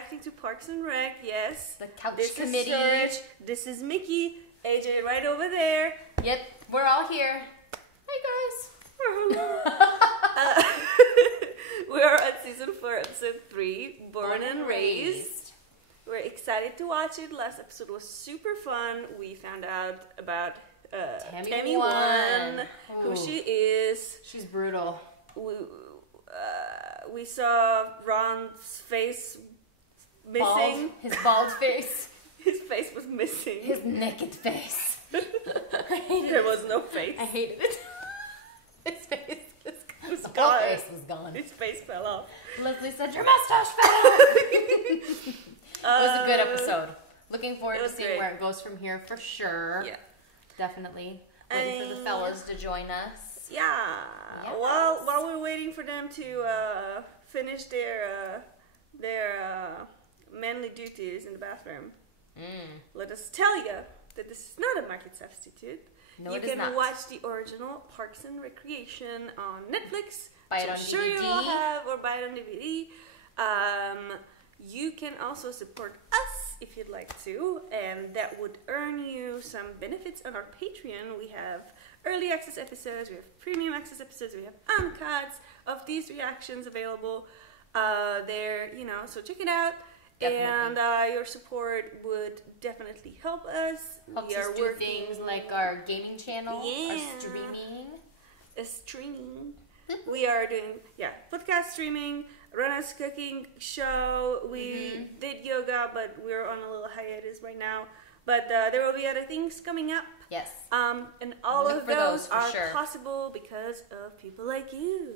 reacting to Parks and Rec, yes. The couch this committee. Is Serge, this is Mickey, AJ right over there. Yep, we're all here. Hey guys. We are at season 4, episode 3, Born and Raised. We're excited to watch it. Last episode was super fun. We found out about Tammy One, who she is. She's brutal. We saw Ron's face missing. His bald face. His face was missing. His naked face. There was no face. I hated it. His face was gone. Whole face was gone. His face fell off. Leslie said, "Your mustache fell off." It was a good episode. Looking forward to seeing where it goes from here for sure. Yeah. Definitely. Waiting for the fellas to join us. Yeah. Yes. Well, while we're waiting for them to finish their manly duties in the bathroom, let us tell you that this is not a market substitute. No, you can watch the original Parks and Recreation on Netflix. Buy it on DVD. Sure you will have, or buy it on DVD. You can also support us if you'd like to, and that would earn you some benefits on our Patreon. We have early access episodes, we have premium access episodes, we have uncuts of these reactions available there, so check it out. Definitely. And your support would definitely help us. Helps us do things like our gaming channel, our streaming. We are doing, podcast streaming, Rana's cooking show. We did yoga, but we're on a little hiatus right now. But there will be other things coming up. Yes. And all of those are possible because of people like you.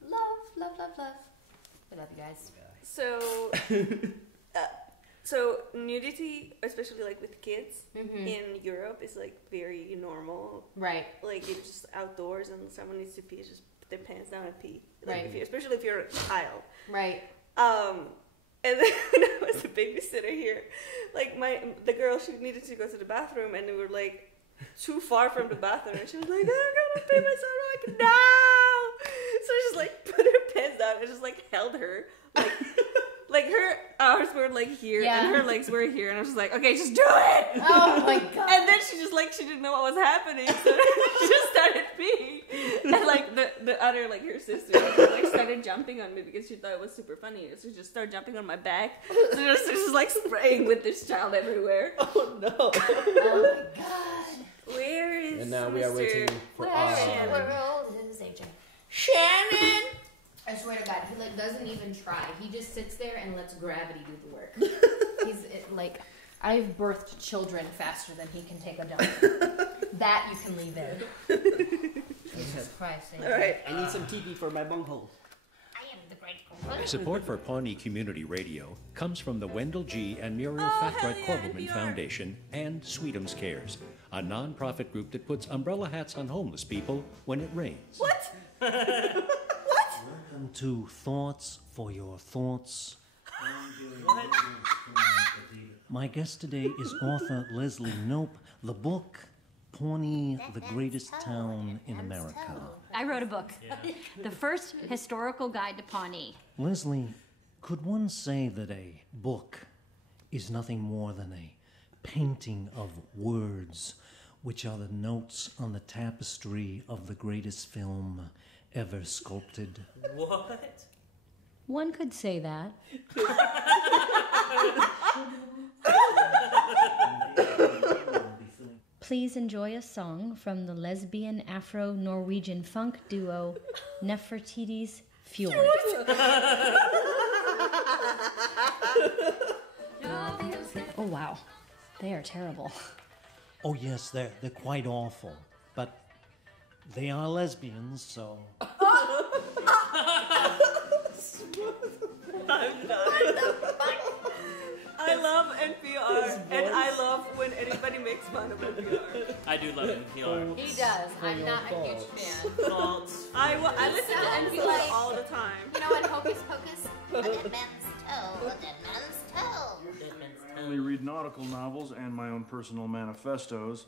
Love, love, love, love. I love you guys. So nudity, especially like with kids in Europe, is like very normal. Right. Like it's just outdoors and someone needs to pee, just put their pants down and pee. Like right. Especially if you're a child. Right. And then when I was a babysitter here, like the girl, she needed to go to the bathroom and we were like too far from the bathroom and she was like, I'm gonna pee myself. I'm like, no! So I just like put her pants down and just like held her. Like her arms were like here and her legs were here and I was just like, okay, just do it! Oh my god. And then she just like, she didn't know what was happening, so she just started peeing. And like the other, like her sister, like started jumping on me because she thought it was super funny. So she just started jumping on my back. So she was just like spraying with this child everywhere. Oh no. Oh my god. Where is And now we are waiting for Where in the world is AJ? Shannon! I swear to God, he like doesn't even try. He just sits there and lets gravity do the work. Like, I've birthed children faster than he can take a dump. That you can leave in. Jesus Christ. All right. I need some TV for my bunghole. I am the great. Support for Pawnee Community Radio comes from the Wendell G. and Muriel Fatright-Corbelman Foundation and Sweetums Cares, a non-profit group that puts umbrella hats on homeless people when it rains. What? Welcome to Thoughts for Your Thoughts. My guest today is author Leslie Knope. The book, Pawnee, the Greatest Town in America. I wrote a book, the first historical guide to Pawnee. Leslie, could one say that a book is nothing more than a painting of words, which are the notes on the tapestry of the greatest film ever sculpted? What? One could say that. Please enjoy a song from the lesbian Afro-Norwegian funk duo Nefertiti's Fjord. Oh wow, they are terrible. Oh yes, they're quite awful, but they are lesbians, so... I'm done. I love NPR, and I love when anybody makes fun of NPR. I do love NPR. He does. I'm not a huge fan. I listen to NPR all the time. You know what? Hocus Pocus? A dead man's toe. A dead man's toe. I only read nautical novels and my own personal manifestos,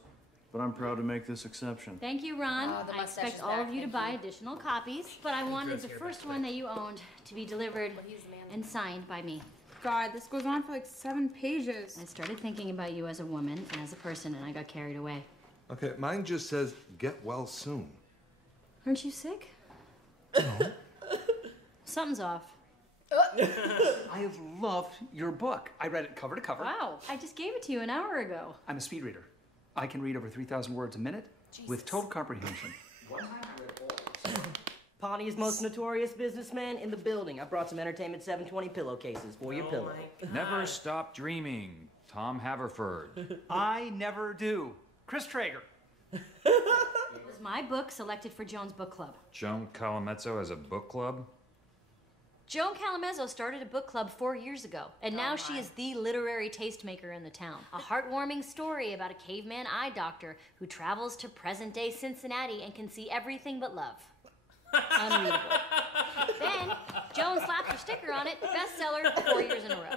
but I'm proud to make this exception. Thank you, Ron. Oh, I expect all of you to buy additional copies, but I wanted the first one that you owned to be delivered and signed by me. God, this goes on for like 7 pages. I started thinking about you as a woman and as a person, and I got carried away. Okay, mine just says, get well soon. Aren't you sick? No. Something's off. I loved your book. I read it cover to cover. Wow, I just gave it to you an hour ago. I'm a speed reader. I can read over 3,000 words a minute with total comprehension. Pontius most notorious businessman in the building. I brought some Entertainment 720 pillowcases for your pillow. Never stop dreaming. Tom Haverford. I never do. Chris Traeger. It was my book selected for Joan's book club. Joan Calamezzo has a book club? Joan Calamezzo started a book club 4 years ago, and now she is the literary tastemaker in the town. A heartwarming story about a caveman eye doctor who travels to present-day Cincinnati and can see everything but love. Unreadable. Then, Joan slapped her sticker on it, bestseller 4 years in a row.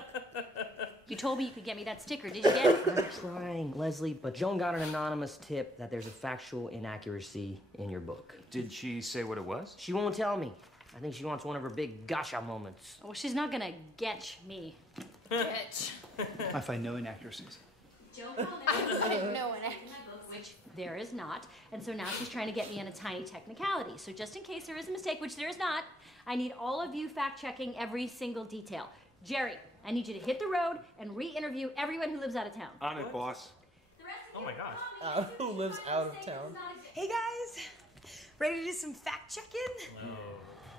You told me you could get me that sticker. Did you get it? I'm trying, Leslie, but Joan got an anonymous tip that there's a factual inaccuracy in your book. Did she say what it was? She won't tell me. I think she wants one of her big gotcha moments. Well, she's not gonna getch me. Getch. I find no inaccuracies. Joan Calamezzo didn't know in my book, which there is not, and so now she's trying to get me on a tiny technicality. So just in case there is a mistake, which there is not, I need all of you fact-checking every single detail. Jerry, I need you to hit the road and re-interview everyone who lives out of town. On it, boss. Oh my gosh. Who lives out of town? Hey guys, ready to do some fact checking? No.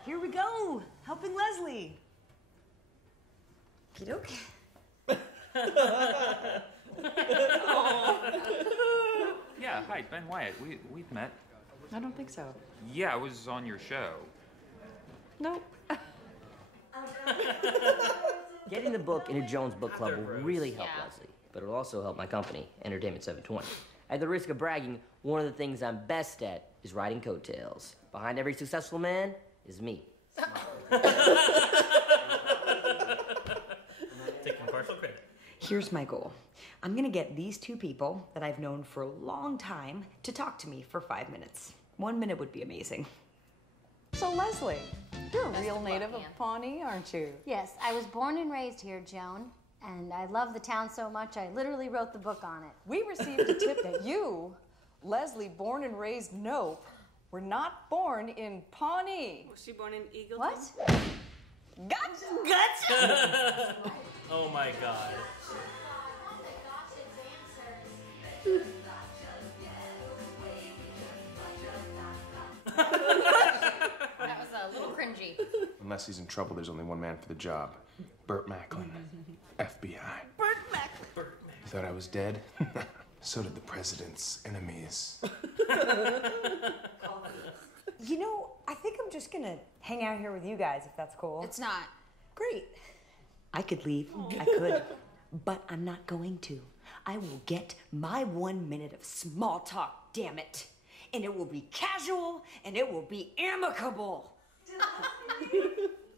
Here we go, helping Leslie. Okey-doke. Yeah, hi, Ben Wyatt. We've met. I don't think so. Yeah, I was on your show. Nope. Getting the book into Joan's book club will really help Yeah. Leslie, but it'll also help my company, Entertainment 720. At the risk of bragging, one of the things I'm best at is riding coattails. Behind every successful man is me. Taking partial credit. Here's my goal. I'm gonna get these two people that I've known for a long time to talk to me for 5 minutes. 1 minute would be amazing. So Leslie, you're a real native of Pawnee, aren't you? Yes, I was born and raised here, Joan, and I love the town so much I literally wrote the book on it. We received a tip that you, Leslie, born and raised Nope, were not born in Pawnee. Was she born in Eagleton? What? Gotcha! Oh my god. That was a little cringy. Unless he's in trouble, there's only one man for the job. Burt Macklin, FBI. Burt Macklin. You thought I was dead? So did the president's enemies. You know, I think I'm just gonna hang out here with you guys if that's cool. It's not. Great. I could leave. I could. But I'm not going to. I will get my 1 minute of small talk, damn it. And it will be casual and it will be amicable.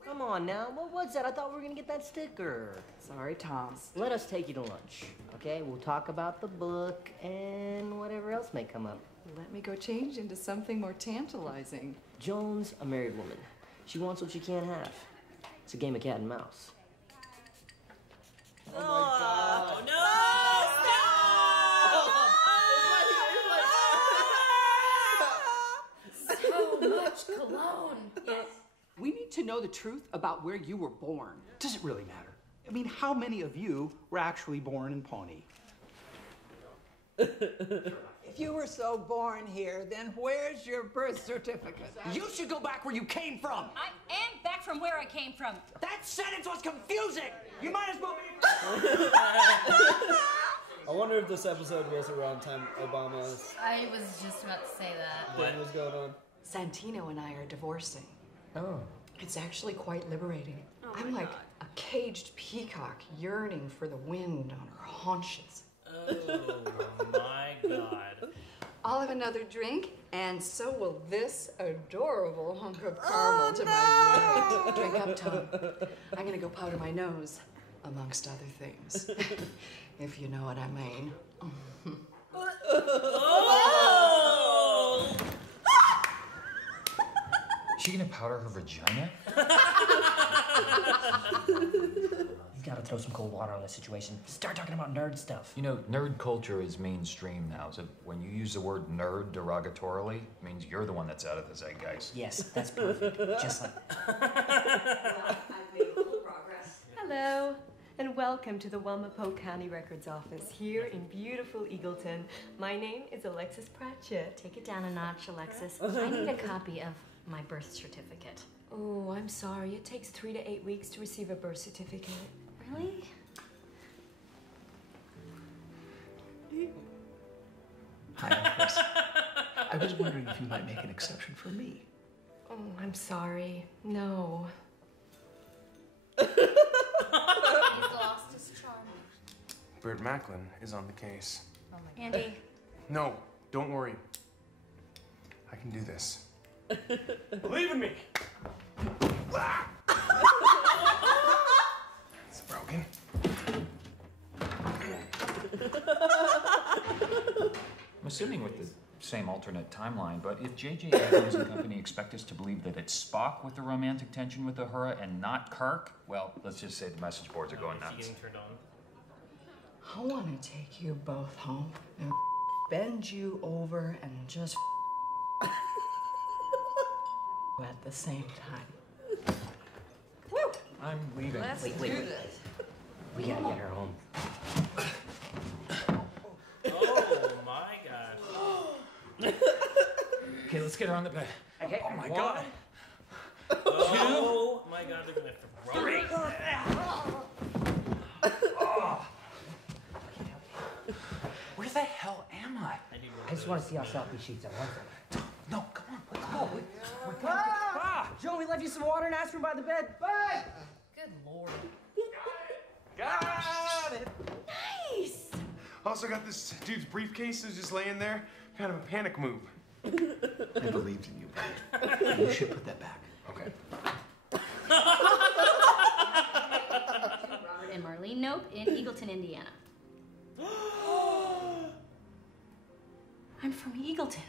Come on now, what was that? I thought we were gonna get that sticker. Sorry, Tom. Let us take you to lunch, okay? We'll talk about the book and whatever else may come up. Let me go change into something more tantalizing. Joan's a married woman. She wants what she can't have. It's a game of cat and mouse. Oh, my God. No! So much cologne. Yes. We need to know the truth about where you were born. Does it really matter? I mean, how many of you were actually born in Pawnee? If you were so born here, then where's your birth certificate? You should go back where you came from. I am back from where I came from. That sentence was confusing. You might as well be. I wonder if this episode was around time Obama's I was just about to say that. thing was going on. Santino and I are divorcing. Oh. It's actually quite liberating. Oh I'm my like God. a caged peacock yearning for the wind on her haunches. Oh my god. I'll have another drink, and so will this adorable hunk of caramel to my right. Drink up, Tom. I'm gonna go powder my nose, amongst other things. If you know what I mean. Oh! Is she gonna powder her vagina? He's got a could throw some cold water on the situation. Start talking about nerd stuff. You know, nerd culture is mainstream now. So when you use the word nerd derogatorily, it means you're the one that's out of the zeitgeist. Yes, that's perfect. Just like. Hello, and welcome to the Wilmapoke County Records Office here in beautiful Eagleton. My name is Alexis Pratchett. Take it down a notch, Alexis. I need a copy of my birth certificate. Oh, I'm sorry. It takes 3 to 8 weeks to receive a birth certificate. Really? Hi, I'm Chris. I was wondering if you might make an exception for me. Oh, I'm sorry. No. He's lost his charm. Bert Macklin is on the case. Oh my God. Andy. No, don't worry. I can do this. Believe in me. It's broken. I'm assuming with the same alternate timeline, but if J.J. Abrams and company expect us to believe that it's Spock with the romantic tension with Uhura and not Kirk, well, let's just say the message boards are going nuts. Getting turned on. I want to take you both home and bend you over and just at the same time. I'm leaving. Let's Wait. do this. We gotta get her home. Oh my gosh. Okay, let's get her on the bed. Okay. Oh my God. Oh my God, they're gonna throw it. Where the hell am I? I just want to see how selfie sheets are. One second. No, come on, let's go. Joe, we left you some water and asked for by the bed. Bye! Good Lord. Got it! Nice! Also got this dude's briefcase is just laying there. Kind of a panic move. I believed in you, Bert. You should put that back. Okay. Robert and Marlene Nope in Eagleton, Indiana. I'm from Eagleton.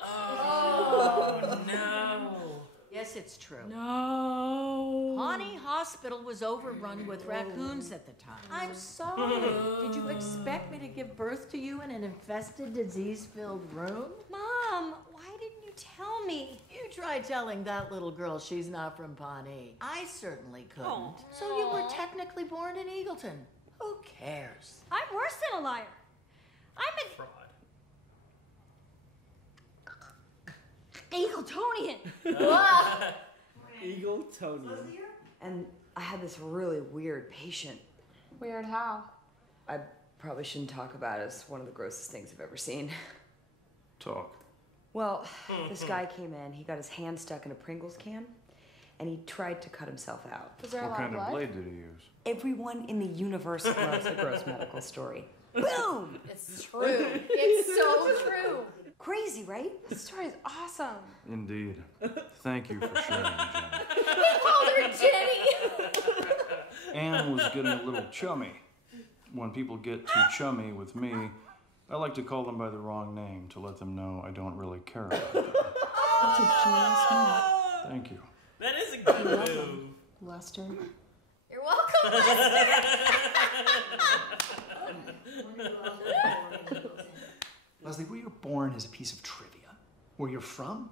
Oh no. Yes, it's true. No. Pawnee Hospital was overrun with raccoons at the time. I'm sorry. Did you expect me to give birth to you in an infested, disease-filled room? Mom, why didn't you tell me? You try telling that little girl she's not from Pawnee. I certainly couldn't. Oh. So you were technically born in Eagleton. Who cares? I'm worse than a liar. I'm an Fraud. Eagletonian. Eagletonian. And I had this really weird patient. Weird how? I probably shouldn't talk about it. It's one of the grossest things I've ever seen. Talk. Well, this guy came in, he got his hand stuck in a Pringles can, and he tried to cut himself out. Was there a What lot kind of of blood? blade did he use? Everyone in the universe loves a gross medical story. Boom! It's true. It's so true. Crazy, right? This story is awesome. Indeed. Thank you for sharing, Jenny. He called her Jenny. Anne was getting a little chummy. When people get too chummy with me, I like to call them by the wrong name to let them know I don't really care about them. That's a genius move. Thank you. That is a good move. Lester. You're welcome, Lester. Leslie, where you're born is a piece of trivia. Where you're from,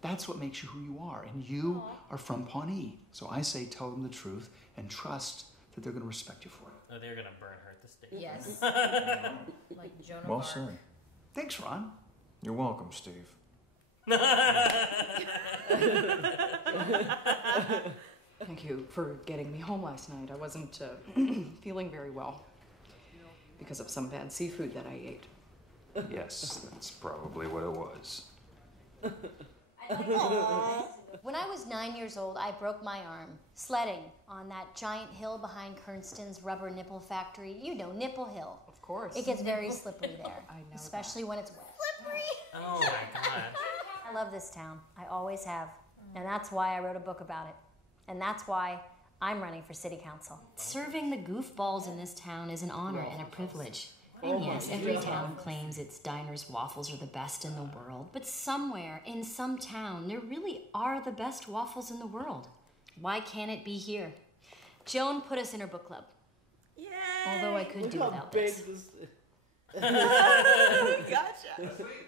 that's what makes you who you are. And you are from Pawnee. So I say tell them the truth and trust that they're going to respect you for it. Oh, they're gonna burn her at the stake. Yes. Like Joan of Well Arc. said. Thanks, Ron. You're welcome, Steve. Thank you for getting me home last night. I wasn't feeling very well because of some bad seafood that I ate. Yes, that's probably what it was. When I was 9 years old, I broke my arm sledding on that giant hill behind Kernston's rubber nipple factory. You know, Nipple Hill. Of course. It gets very slippery there. I know especially when it's wet. Slippery! Oh my God. I love this town. I always have. And that's why I wrote a book about it. And that's why I'm running for city council. Serving the goofballs in this town is an honor and a privilege. And yes, every town claims its diners' waffles are the best in the world. But somewhere, in some town, there really are the best waffles in the world. Why can't it be here? Joan put us in her book club. Yay! Although I could Look do how without big this. Gotcha.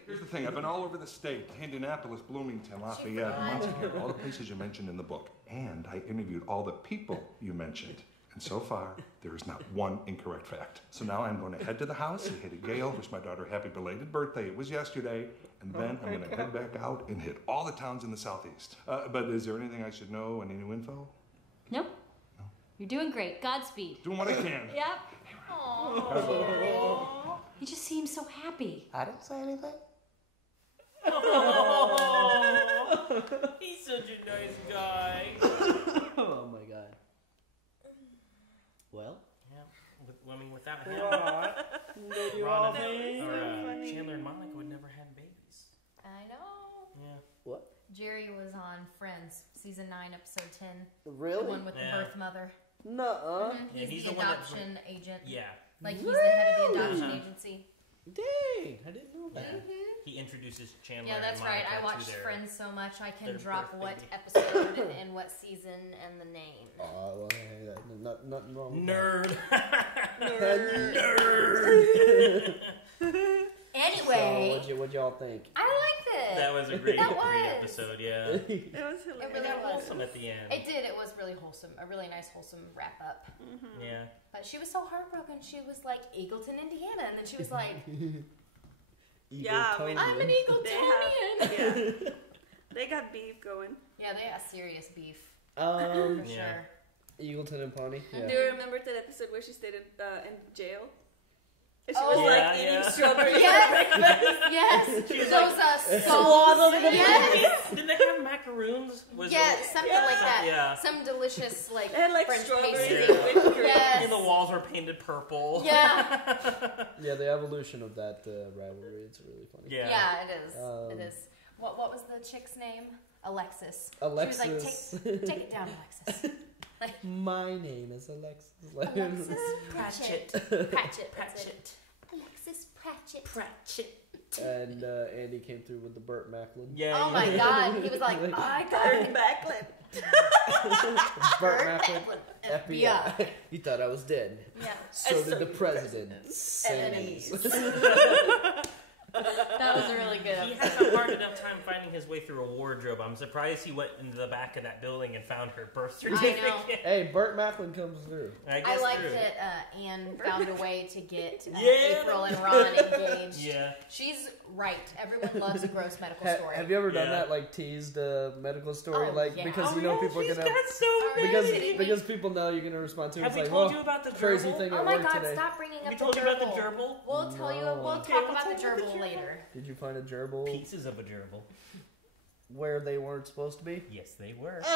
Here's the thing. I've been all over the state. Indianapolis, Bloomington, Lafayette, Muncie, all the places you mentioned in the book. And I interviewed all the people you mentioned. And so far, there is not one incorrect fact. So now I'm going to head to the house, say hey to Gail, wish my daughter happy belated birthday. It was yesterday. And then I'm going to head back out and hit all the towns in the southeast. But is there anything I should know? Any new info? Nope. No. You're doing great. Godspeed. Doing what I can. Yep. Aww. He just seems so happy. I didn't say anything. He's such a nice guy. Oh my god. Well? Yeah, without him, Maybe Ron all things. or Chandler and Monica would never have babies. I know. Yeah. What? Jerry was on Friends, season 9, episode 10. Really? The one with the birth mother. Nuh-uh. Yeah, He's the the one that- adoption agent. Yeah. Like, he's the head of the Really? adoption agency. Dang, I didn't know that. He introduces Chandler. Yeah, that's and right. Monica I watched to their, Friends so much I can their drop birth what baby. episode and what season and the name. Oh, well, hey, nothing wrong with Nerd. Nerd. Anyway. So, what'd y'all think? I liked it. That was a great That was. episode, yeah. It was It hilarious. really was. Wholesome at the end. It did. It was really wholesome. A really nice, wholesome wrap up. Yeah. But she was so heartbroken. She was like, Eagleton, Indiana. And then she was like, Yeah, I mean, I'm an Eagletonian. Yeah. They got beef going. Yeah, they got serious beef. Um, For sure. Eagleton and Pawnee. Yeah. Do you remember that episode where she stayed in jail? And she Oh, was yeah, like eating yeah. strawberries Yes. for breakfast. Yes. She was Those like, swaddled in the Yes. Didn't they have macaroons? Was Yeah, it- something like that. Yeah. Some delicious, like, They had like French strawberries pastry. and whipped cream. Yes. And the walls were painted purple. Yeah. Yeah, the evolution of that rivalry, it's really funny. Yeah. Yeah, it is. Um, It is. What was the chick's name? Alexis. Alexis. She was like, take it down, Alexis. Like, My name is Alexis. Alexis Pratchett. Pratchett. Pratchett. Alexis Pratchett. Pratchett. And Andy came through with the Burt Macklin. Yeah. Oh my god. He was like, I got Burt it. Macklin. Burt Macklin, FBI. FBI. He thought I was dead. Yeah. So did the president. Enemies. Enemies. That was really good. He has a hard enough time finding his way through a wardrobe. I'm surprised he went into the back of that building and found her birth certificate. I know. Hey, Burt Macklin comes through. I I liked through. that Anne found a way to get Yeah. April and Ron engaged. Yeah. She's right. Everyone loves a gross medical story. Have you ever done Yeah. that, like teased a medical story, Oh, like yeah. because Oh, you know yeah, people are she's gonna got so because many. because people know you're gonna respond to it. Have It's we like, told well, you about the crazy gerbil? thing Oh at my work god, today. stop bringing up We the told you about the gerbil. gerbil? We'll tell you. No. We'll Okay, talk we'll about the tell you about gerbil the gerbil. later. Did you find a gerbil Pieces of a gerbil. where they weren't supposed to be? Yes, they were. Oh,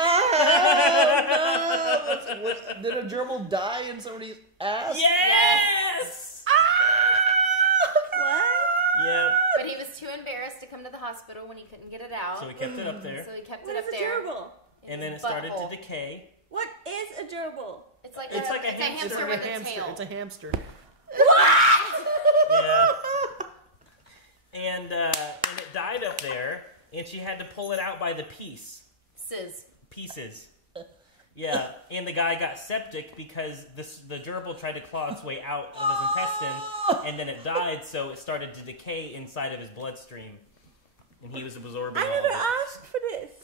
no! Did a gerbil die in somebody's ass? Yes! What? Yeah. But he was too embarrassed to come to the hospital when he couldn't get it out. So we kept it up there. So he kept What it is up a there. gerbil? And then it his started butthole. to decay. What is a gerbil? It's like It's a, like a it's hamster. a hamster It's like with a a hamster. tail. It's a hamster. Yeah. And it died up there, and she had to pull it out by the pieces. Yeah, and the guy got septic because the gerbil tried to claw its way out of his intestine, and then it died, so it started to decay inside of his bloodstream, and he was absorbing I all never of it. asked for this.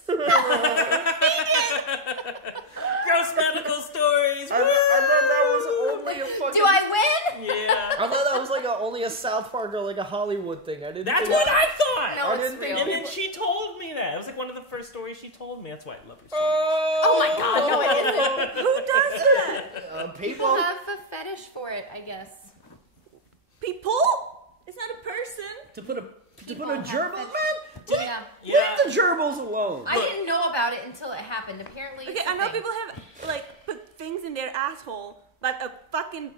Gross medical stories. I thought that was only a fucking. Do I win? Yeah. I thought that was like only a South Park or like a Hollywood thing. I didn't. That's think what I thought. No, I it's didn't think real. And then she told me that. It was like one of the first stories she told me. That's why I love her so Oh my god, no it isn't. Who does that? People have a fetish for it, I guess. People? It's not a person. To put a People gerbil, have man. fetish. Yeah. Leave the gerbils alone. I didn't know about it until it happened. Apparently, Okay, it's a I know thing. people have like put things in their asshole, but a fucking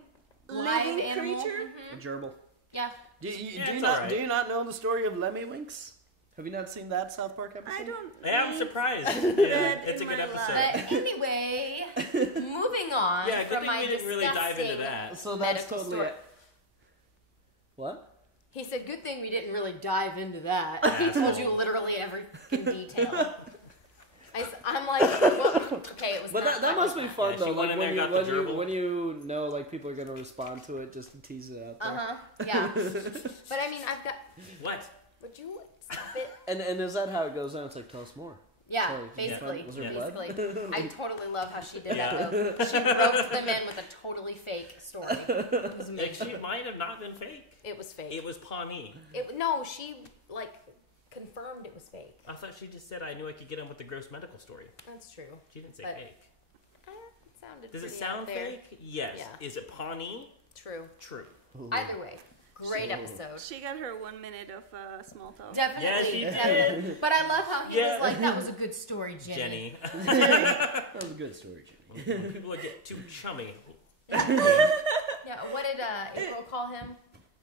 Live living animal? creature. A gerbil. Yeah. Do you it's not alright. do you not know the story of Lemmy Winks? Have you not seen that South Park episode? I don't. Yeah, I'm surprised. Dead Yeah, it's a in good my episode. But anyway, moving on Yeah, good from thing my we didn't really dive into disgusting that. So that's medical totally story. it. What? He said, good thing we didn't really dive into that. He told you literally every fucking detail. I'm like, well, okay, it was But not that must be fun Yeah, she though. went Like in there, got the gerbil. when you know like people are gonna respond to it, just to tease it out there. Yeah. But I mean, I've got. What? Would you stop it? And is that how it goes down? It's like, tell us more. Yeah, Sorry, basically. Was there blood? Basically. I totally love how she did Yeah. that though. She roped them in with a totally fake story. It was amazing. Actually, it might have not been fake. It was fake. It was Pawnee. No, she like confirmed it was fake. I thought she just said I knew I could get him with the gross medical story. That's true. She didn't say But- fake. It sounded Does it pretty sound out there. fake? Yes. Yeah. Is it Pawnee? True. True. Either way, great episode. She got her 1 minute of small talk. Definitely. Yeah, she definitely. did. But I love how he Yeah. was like, that was a good story, Jenny. Jenny. That was a good story, Jenny. When people would get too chummy. Yeah, what did April call him?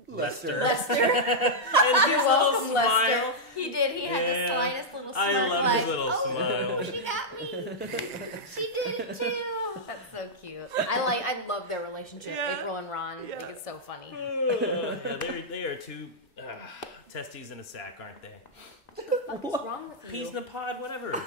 Lester. Lester. And his You're little welcome, smile. Lester. He did. He had Yeah. the slightest little smirk. I love like, his little oh, smile. she got me. She did it too. That's so cute. I love their relationship, Yeah. April and Ron. I Yeah. think it's so funny. Yeah, they are two testes in a sack, aren't they? What the fuck is wrong with you? Peas in a pod, whatever. Oh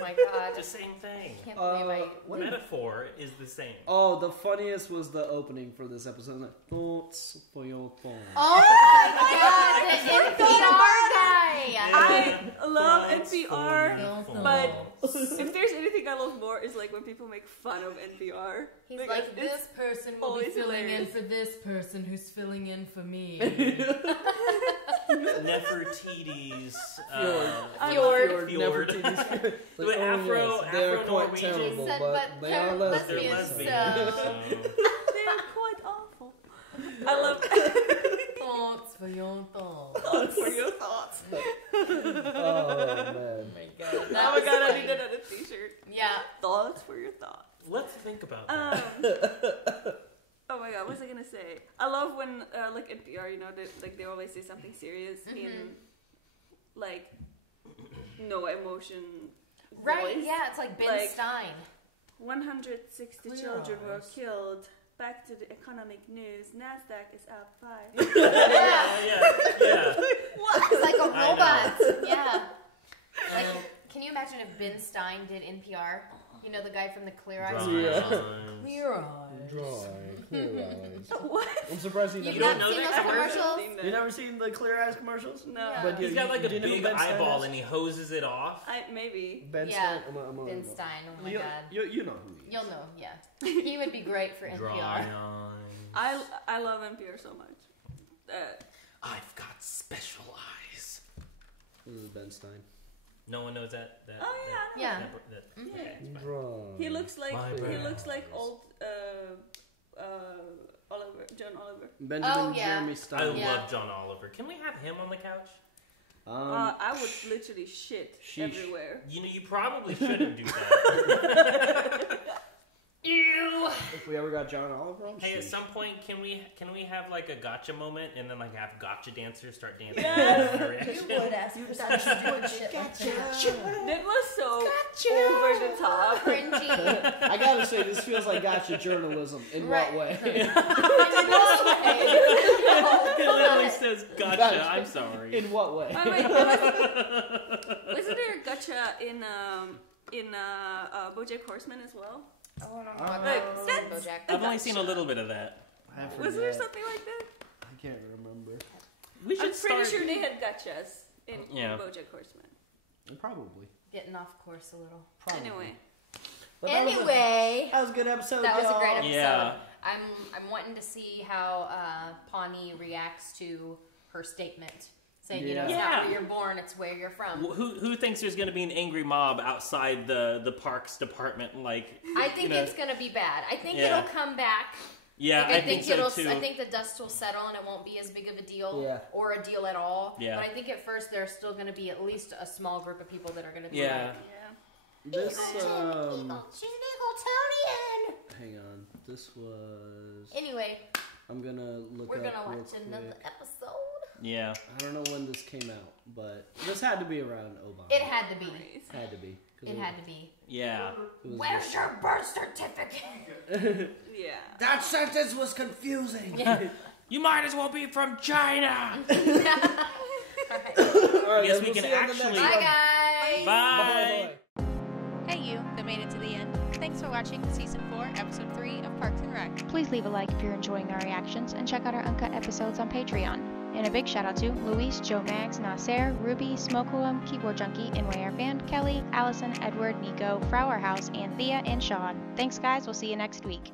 my god. It's the same thing. Can't believe what- Metaphor is the same. Oh, the funniest was the opening for this episode. Like, thoughts for your phone. Oh my god, the NPR guy. I love Thoughts NPR, for your but phone. if there's anything I love more is like when people make fun of NPR. He's Because like, it's this person will be always filling in hilarious. for this person who's filling in for me. Nefertiti's. Fjord. Nefertiti's. With Afro yes, they're quite Norwegian. terrible, Said, but but they they're are They're lesbians. lesbians. so- They're quite awful. I love Thoughts for your thoughts. thoughts for your thoughts. Oh man. Oh my god. Oh my god, I need that on a t-shirt. Yeah. Thoughts for your thoughts. Let's think about that. Oh my god, what was I gonna say? I love when like NPR, you know, they always say something serious in like no emotion. Right, voice. yeah, it's like Ben Like, Stein. 160 Clear children were eyes. killed. Back to the economic news. Nasdaq is up 5. Yeah. It's like a I robot. Yeah. Like, can you imagine if Ben Stein did NPR? You know, the guy from the Clear Eyes? Clear Eyes. Clear eyes. What? I'm surprised you You've never. not seen those commercials? You never seen the Clear Eyes commercials? No. Yeah. But He's got like a do you know who big Ben Stein eyeball is? and he hoses it off. Maybe. Ben Yeah, Stein. I'm Ben Stein. Oh my you, god. You know who he is. You'll know, yeah. He would be great for NPR. I love NPR so much. I've got special eyes. This is Ben Stein. No one knows that. Oh yeah. Yeah. Okay. He looks like My bad. old Oliver, John Oliver. Benjamin yeah. Jeremy I Stein. love John Oliver. Can we have him on the couch? I would literally shit everywhere. You know, you probably shouldn't do that. Ew. If we ever got John Oliver on, Hey, at some point, can we have like a gotcha moment and then like have gotcha dancers start dancing? Yes. You would ask for such doing shit like that. That was so over the top. Cringy. I gotta say, this feels like gotcha journalism. In Right. what way? He literally says gotcha. I'm sorry. In what way? Wait, wasn't there a gotcha in BoJack Horseman as well? Oh, no. I've only seen a little bit of that. Wasn't there something like that? I can't remember. We should I'm pretty start. sure they had gotchas in Yeah. BoJack Horseman. Probably. Getting off course a little. Anyway. But Anyway. that was a good episode. That was a y'all. great episode. Yeah. I'm wanting to see how Pawnee reacts to her statement. Saying, you know, it's Yeah. not where you're born, it's where you're from. Who thinks there's going to be an angry mob outside the parks department? Like, I think you know, it's going to be bad. I think Yeah. it'll come back. Yeah, Like, I think so it'll. too. I think the dust will settle and it won't be as big of a deal, Yeah. or a deal at all. Yeah. But I think at first there's still going to be at least a small group of people that are going to be Yeah. like, This she's an Eagletonian. Hang on. This was. Anyway, I'm gonna look we're up gonna real watch another quick. episode. Yeah. I don't know when this came out, but this had to be around Obama. It had to be. Had to be. 'Cause It had to be. Yeah. it was Where's just- your birth certificate? Yeah. That sentence was confusing. You might as well be from China. All right, I guess guys, we we'll can see you on the actually. next one. Bye, guys. Bye. Hey, you that made it to the end. for watching Season 4, Episode 3 of Parks and Rec. Please leave a like if you're enjoying our reactions and check out our uncut episodes on Patreon. And a big shout out to Luis, Joe Max, Nasser, Ruby, Smokeholm, Keyboard Junkie, NYR Band, Kelly, Allison, Edward, Nico, Frauer House, and Thea and Sean. Thanks guys, we'll see you next week.